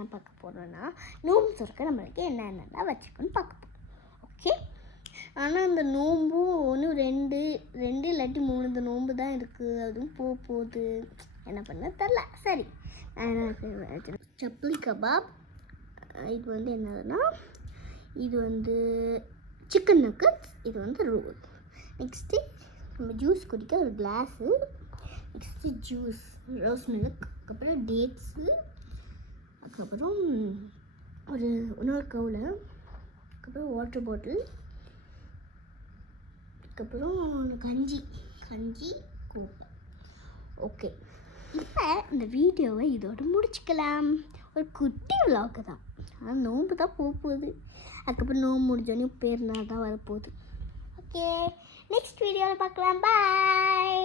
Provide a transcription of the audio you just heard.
என்ன பார்க்க போகிறோன்னா நோம்பு திறக்க நம்மளுக்கு என்னென்னலாம் வச்சுக்கணும்னு பார்க்க போகிறோம். ஓகே, ஆனால் அந்த நோம்பும் ஒன்று ரெண்டு இல்லாட்டி 3 இந்த நோம்பு தான் இருக்குது. அதுவும் போகுது, என்ன பண்ண தெரில. சரி, சப்ளி கபாப். இது வந்து என்னதுன்னா, இது வந்து சிக்கன் நக்கட்ஸ், இது வந்து ரோல். நெக்ஸ்ட்டு நம்ம ஜூஸ் குடிக்க ஒரு class, next juice rose milk, அதுக்கப்புறம் டேட்ஸு, அதுக்கப்புறம் இன்னொரு கவுல, அதுக்கப்புறம் வாட்டர் பாட்டில், அதுக்கப்புறம் கஞ்சி கோப்பை. ஓகே, இப்போ இந்த வீடியோவை இதோடு முடிச்சுக்கலாம். ஒரு குட்டி விலாக்கு தான், ஆனால் நோம்பு தான் போகுது. அதுக்கப்புறம் நோம்பு முடிஞ்சோடனே பேர்னா தான் வரப்போகுது. ஓகே, நெக்ஸ்ட் வீடியோவில் பார்க்கலாம். பாய்.